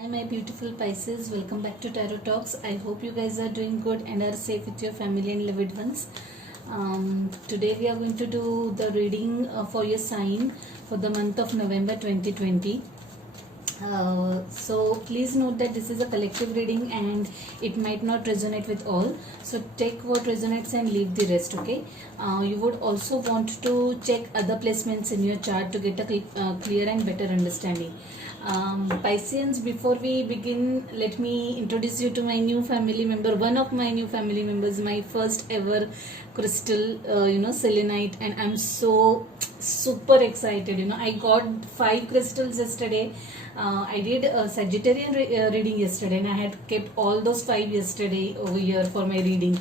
Hi, my beautiful Pisces. Welcome back to Tarot Talks. I hope you guys are doing good and are safe with your family and loved ones. Today, we are going to do the reading for your sign for the month of November 2020. So please note that this is a collective reading and it might not resonate with all, so take what resonates and leave the rest. Okay, you would also want to check other placements in your chart to get a clear and better understanding. Pisceans, before we begin, let me introduce you to my new family member, one of my new family members, my first ever crystal, selenite, and I'm so super excited. I got 5 crystals yesterday. I did a Sagittarian reading yesterday, and I had kept all those 5 yesterday over here for my reading.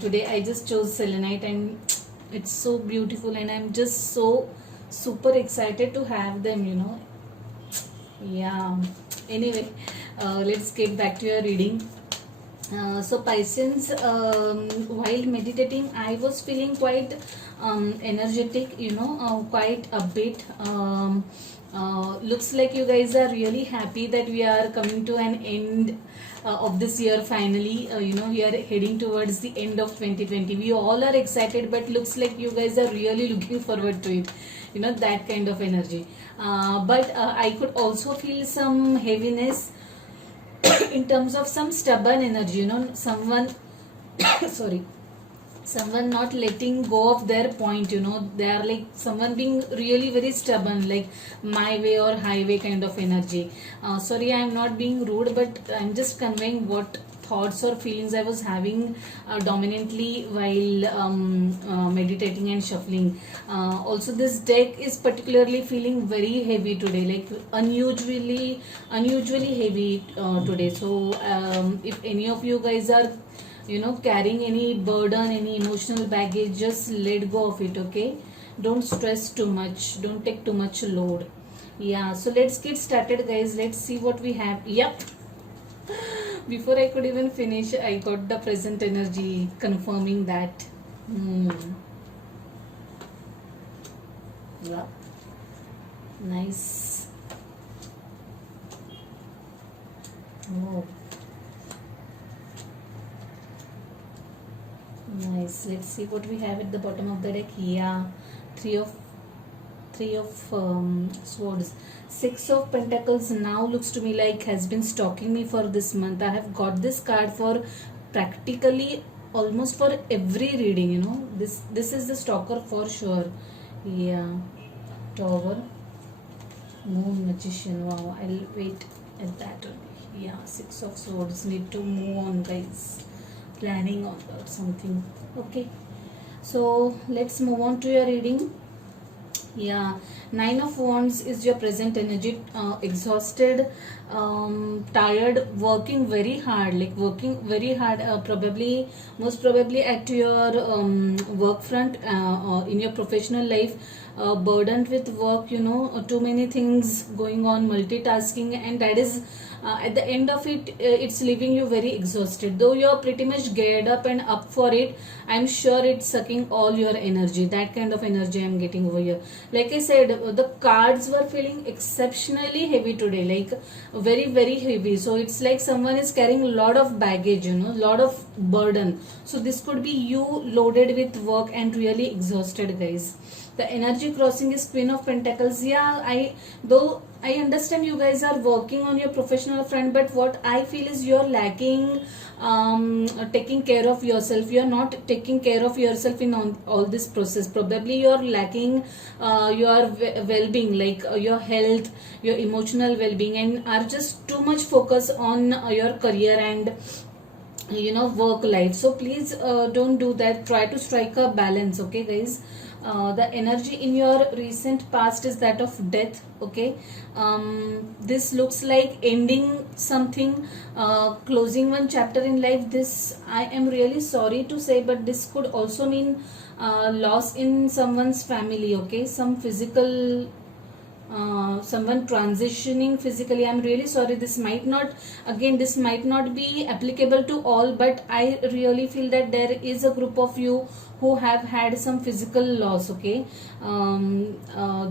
Today I just chose selenite, and it's so beautiful, and I'm just so super excited to have them. Yeah. Anyway, let's get back to your reading. So Pisceans, while meditating, I was feeling quite energetic, quite a bit. Looks like you guys are really happy that we are coming to an end of this year finally. We are heading towards the end of 2020. We all are excited, but looks like you guys are really looking forward to it. That kind of energy. But I could also feel some heaviness in terms of some stubborn energy. Someone sorry, someone not letting go of their point. They are like someone being really very stubborn, like my way or highway kind of energy. Sorry, I'm not being rude, but I'm just conveying what thoughts or feelings I was having dominantly while meditating and shuffling. Also, this deck is particularly feeling very heavy today, like unusually heavy today. So if any of you guys are carrying any burden, any emotional baggage, just let go of it. Okay, don't stress too much, don't take too much load. Yeah, so let's get started, guys. Let's see what we have. Yep, before I could even finish, I got the present energy confirming that. Yeah, nice. Oh, nice. Let's see what we have at the bottom of the deck. Yeah, three of swords, 6 of pentacles. Now looks to me like has been stalking me for this month. I have got this card for practically almost for every reading. This is the stalker for sure. Yeah, Tower, Moon, Magician. Wow, I'll wait at that only. Yeah, 6 of swords. Need to move on, guys. Planning on or something. Okay, so let's move on to your reading. Yeah, 9 of wands is your present energy. Exhausted, tired, working very hard, probably, most probably at your work front, or in your professional life. Burdened with work, too many things going on, multitasking, and that is at the end of it, it's leaving you very exhausted. Though you're pretty much geared up and up for it, I'm sure it's sucking all your energy. That kind of energy I'm getting over here. Like I said, the cards were feeling exceptionally heavy today, like very very heavy. So it's like someone is carrying a lot of baggage, lot of burden. So this could be you loaded with work and really exhausted, guys. The energy crossing is Queen of Pentacles. Yeah, I understand you guys are working on your professional front, but what I feel is you're lacking taking care of yourself. You're not taking care of yourself in all this process. Probably you're lacking your well-being, like your health, your emotional well-being, and are just too much focused on your career and work life. So please don't do that. Try to strike a balance. Okay, guys. The energy in your recent past is that of death. Okay, this looks like ending something, closing one chapter in life. This, I am really sorry to say, but this could also mean loss in someone's family. Okay, some physical, someone transitioning physically. I'm really sorry, this might not be applicable to all, but I really feel that there is a group of you who have had some physical loss. Okay,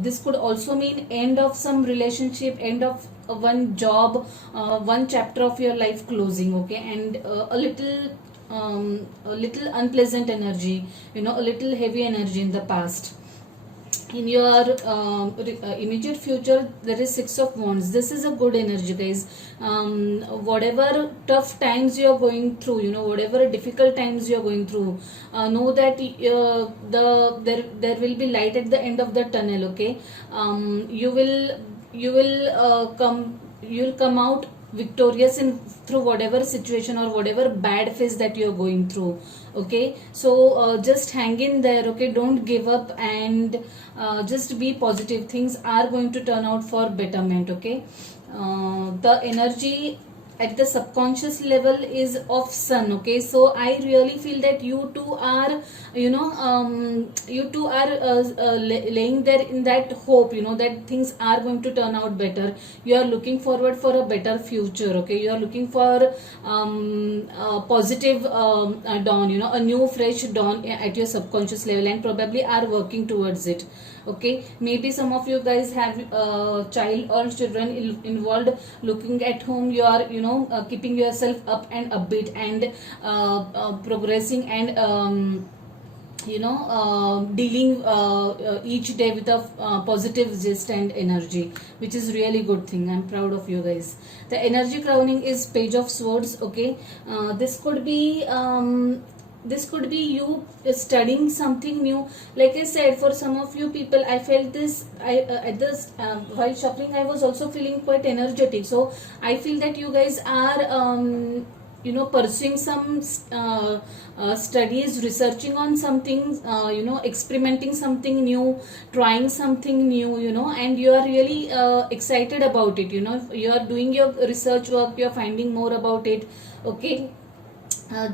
this could also mean end of some relationship, end of one job, one chapter of your life closing, okay, and a little unpleasant energy, a little heavy energy in the past. In your immediate future, there is Six of Wands. This is a good energy, guys. Whatever tough times you are going through, whatever difficult times you are going through, know that there will be light at the end of the tunnel, okay. You'll come out victorious in through whatever situation or whatever bad phase that you're going through, okay. So just hang in there, okay, don't give up, and just be positive. Things are going to turn out for betterment, okay. The energy at the subconscious level is of Sun, okay. So I really feel that you two are, laying there in that hope, that things are going to turn out better. You are looking forward for a better future, okay. You are looking for a positive dawn, a new fresh dawn at your subconscious level, and probably are working towards it, okay. Maybe some of you guys have child or children involved. Looking at whom you are, keeping yourself up and upbeat, and progressing, and dealing each day with a positive zest and energy, which is really good thing. I'm proud of you guys. The energy crowning is Page of Swords, okay. This could be you studying something new. Like I said, for some of you people, I felt this, at this while shuffling, I was also feeling quite energetic. So I feel that you guys are pursuing some studies, researching on something, experimenting something new, trying something new, and you are really excited about it. You are doing your research work, you are finding more about it, okay.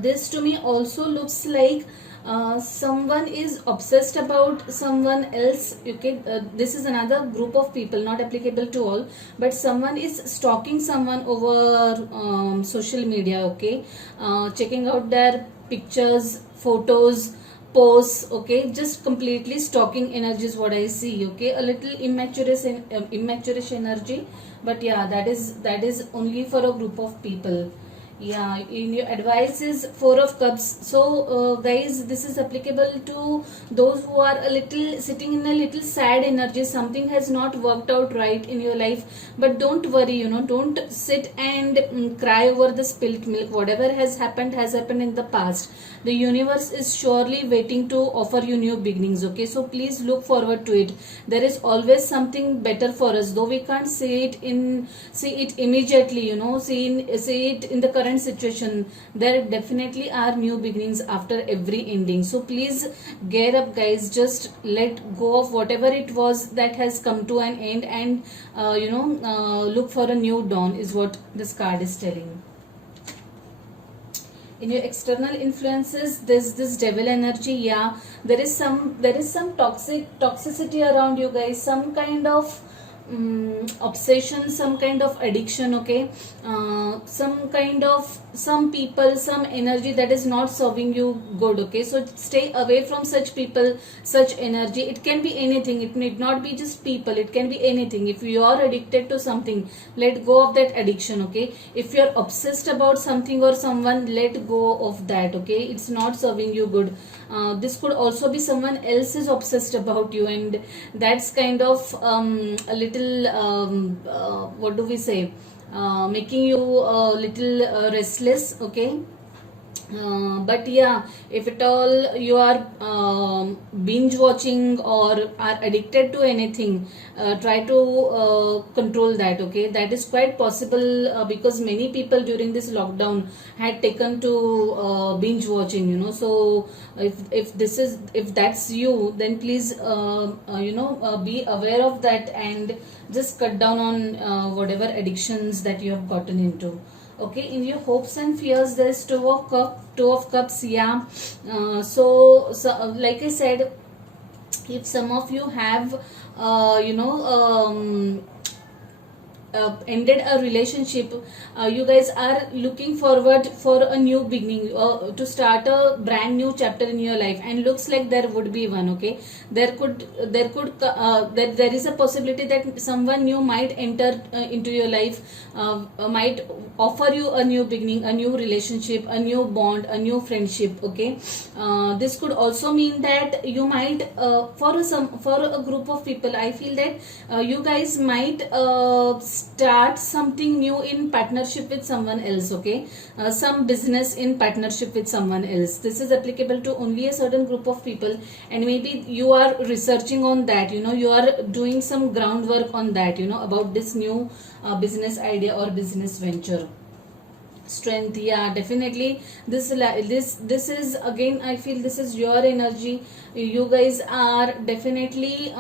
This to me also looks like someone is obsessed about someone else, okay. This is another group of people, not applicable to all, but someone is stalking someone over social media, okay. Checking out their pictures, photos, posts, okay. Just completely stalking energy is what I see, okay. A little immaturish energy, but yeah, that is only for a group of people. Yeah, in your advice is Four of Cups. So guys, this is applicable to those who are a little sitting in a little sad energy. Something has not worked out right in your life, but don't worry, don't sit and cry over the spilt milk. Whatever has happened in the past. The universe is surely waiting to offer you new beginnings, okay. So please look forward to it. There is always something better for us, though we can't see it immediately, see it in the current situation. There definitely are new beginnings after every ending. So please gear up, guys. Just let go of whatever it was that has come to an end, and look for a new dawn is what this card is telling. In your external influences, there's this devil energy. Yeah, there is some toxicity around you guys, some kind of obsession, some kind of addiction, okay. Some people, some energy that is not serving you good, okay. So stay away from such people, such energy. It can be anything, it need not be just people, it can be anything. If you are addicted to something, let go of that addiction, okay. If you are obsessed about something or someone, let go of that, okay. It's not serving you good. This could also be someone else is obsessed about you, and that's kind of a little what do we say, making you a little restless, okay. But yeah, if at all you are binge watching or are addicted to anything, try to control that, okay. That is quite possible, because many people during this lockdown had taken to binge watching, so if that's you, then please be aware of that, and just cut down on whatever addictions that you have gotten into. Okay, in your hopes and fears, there is Two of Cups. Yeah, so like I said, if some of you have ended a relationship, you guys are looking forward for a new beginning, to start a brand new chapter in your life, and looks like there would be one. Okay, there is a possibility that someone new might enter into your life, might offer you a new beginning, a new relationship, a new bond, a new friendship. Okay, this could also mean that you might, for a group of people, I feel that you guys might start something new in partnership with someone else. Okay, some business in partnership with someone else. This is applicable to only a certain group of people, and maybe you are researching on that, you are doing some groundwork on that, about this new business idea or business venture. Strength, yeah, definitely. This is, again, I feel this is your energy. You guys are definitely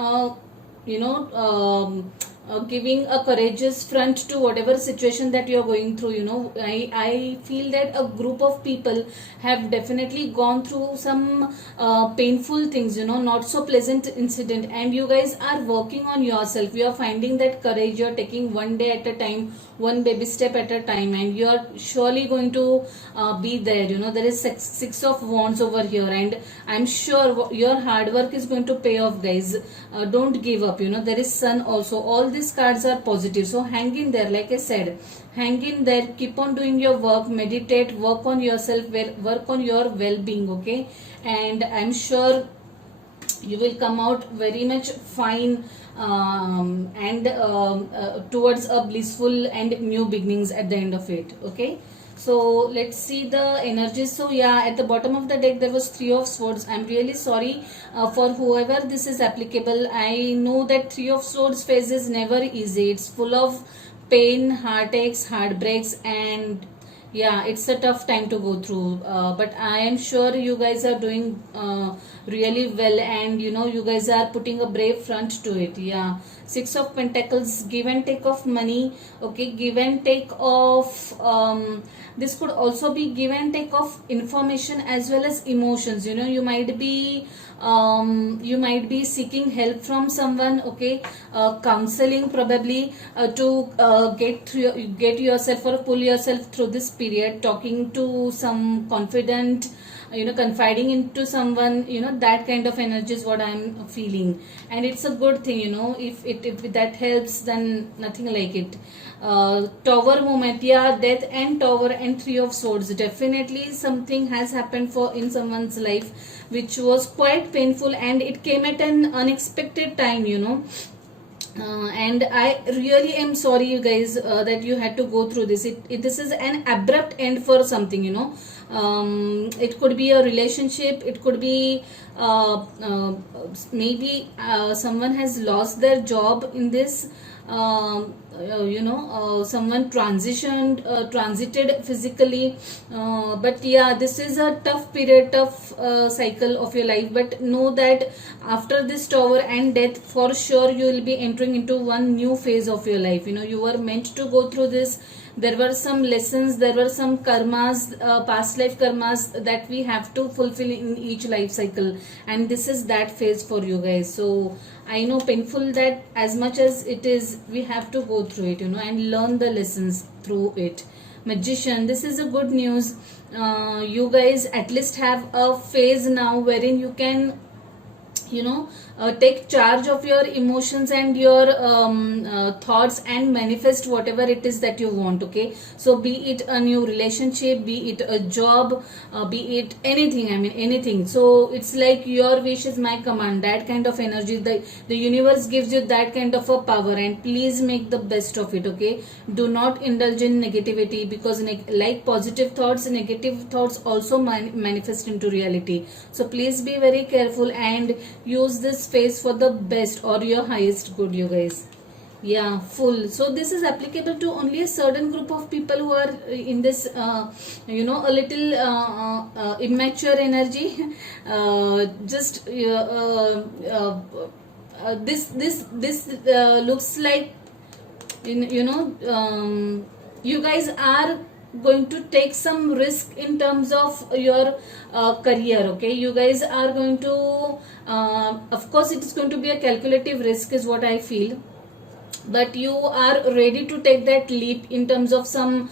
giving a courageous front to whatever situation that you're going through. I feel that a group of people have definitely gone through some painful things, not so pleasant incident, and you guys are working on yourself. You are finding that courage. You're taking one day at a time, one baby step at a time, and you're surely going to be there. There is six of wands over here, and I'm sure your hard work is going to pay off, guys. Don't give up. There is sun also. All these cards are positive, so hang in there. Like I said, hang in there, keep on doing your work, meditate, work on yourself, work on your well-being. Okay, and I'm sure you will come out very much fine, and towards a blissful and new beginnings at the end of it. Okay, so let's see the energies. So yeah, at the bottom of the deck there was Three of Swords. I'm really sorry for whoever this is applicable. I know that Three of Swords phase is never easy. It's full of pain, heartaches, heartbreaks, and yeah, it's a tough time to go through, but I am sure you guys are doing really well, and you guys are putting a brave front to it. Yeah, Six of Pentacles, give and take of money. Okay, give and take of this could also be give and take of information as well as emotions. You might be seeking help from someone. Okay, counseling probably, to get yourself or pull yourself through this period, talking to some confident, confiding into someone, that kind of energy is what I'm feeling, and it's a good thing. If that helps, then nothing like it. Tower moment, yeah, Death and Tower and Three of Swords. Definitely something has happened in someone's life which was quite painful, and it came at an unexpected time. And I really am sorry, you guys, that you had to go through this. This is an abrupt end for something. It could be a relationship. It could be maybe someone has lost their job in this. Someone transited physically, but yeah, this is a tough period, tough cycle of your life. But know that after this Tower and Death, for sure you will be entering into one new phase of your life. You were meant to go through this. There were some lessons, there were some karmas, past life karmas that we have to fulfill in each life cycle, and this is that phase for you guys. So I know, painful that as much as it is, we have to go through it, and learn the lessons through it. Magician, this is a good news. You guys at least have a phase now wherein you can take charge of your emotions and your thoughts, and manifest whatever it is that you want. Okay, so be it a new relationship, be it a job, be it anything, anything. So it's like your wish is my command, that kind of energy. The universe gives you that kind of a power, and please make the best of it. Okay, do not indulge in negativity, because like positive thoughts, negative thoughts also manifest into reality. So please be very careful and use this phase for the best or your highest good, you guys. Yeah, full. So this is applicable to only a certain group of people who are in this a little immature energy. Just this looks like, you guys are going to take some risk in terms of your career. Okay, you guys are going to of course it is going to be a calculative risk, is what I feel. but you are ready to take that leap in terms of some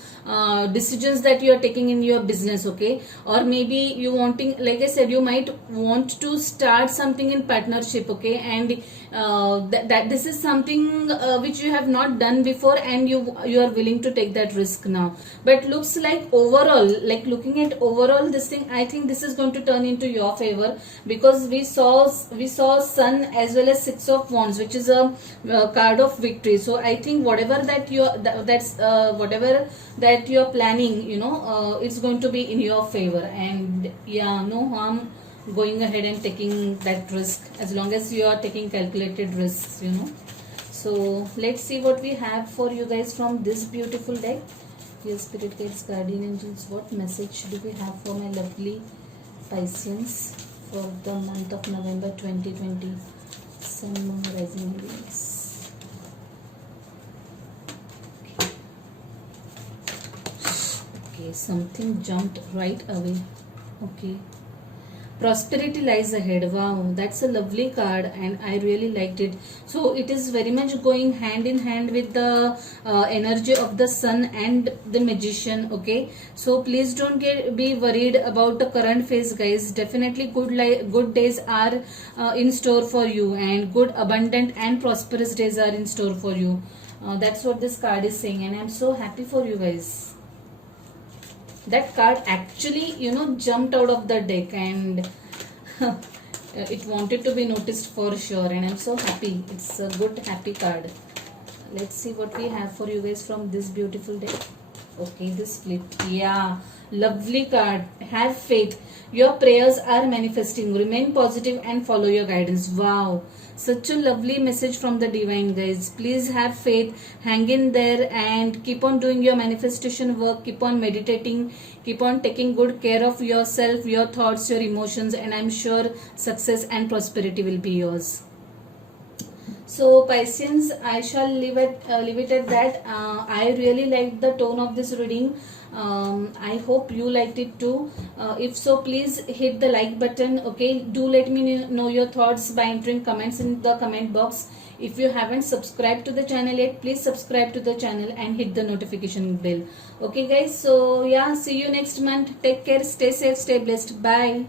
decisions that you are taking in your business, okay? Or maybe you wanting, like I said, you might want to start something in partnership, okay? And that this is something which you have not done before, and you are willing to take that risk now. But looks like overall, like looking at overall this thing, I think this is going to turn into your favor, because we saw sun as well as six of wands, which is a card of victory. So I think whatever that that's whatever that you're planning, it's going to be in your favor. And yeah, no harm going ahead and taking that risk, as long as you are taking calculated risks. So let's see what we have for you guys from this beautiful deck. Your spirit guides, guardian angels, what message do we have for my lovely Pisceans for the month of November 2020? Sun, Moon, Rising, Venus. Okay, something jumped right away. Okay. Prosperity lies ahead. Wow, that's a lovely card, and I really liked it. So it is very much going hand in hand with the energy of the sun and the magician. Okay, so please don't be worried about the current phase, guys. Definitely good days are in store for you, and good, abundant, and prosperous days are in store for you. That's what this card is saying, and I'm so happy for you guys. That card actually jumped out of the deck, and it wanted to be noticed for sure, and I'm so happy. It's a good happy card. Let's see what we have for you guys from this beautiful deck. Okay, this flip. Yeah, lovely card. Have faith. Your prayers are manifesting. Remain positive and follow your guidance. Wow, such a lovely message from the divine, guys. Please have faith, hang in there, and keep on doing your manifestation work. Keep on meditating, keep on taking good care of yourself, your thoughts, your emotions, and I'm sure success and prosperity will be yours. So Pisceans, I shall leave it at that. I really liked the tone of this reading. I hope you liked it too. If so, please hit the like button. Okay, do let me know your thoughts by entering comments in the comment box. If you haven't subscribed to the channel yet, please subscribe to the channel and hit the notification bell. Okay guys, so yeah, see you next month. Take care, stay safe, stay blessed. Bye.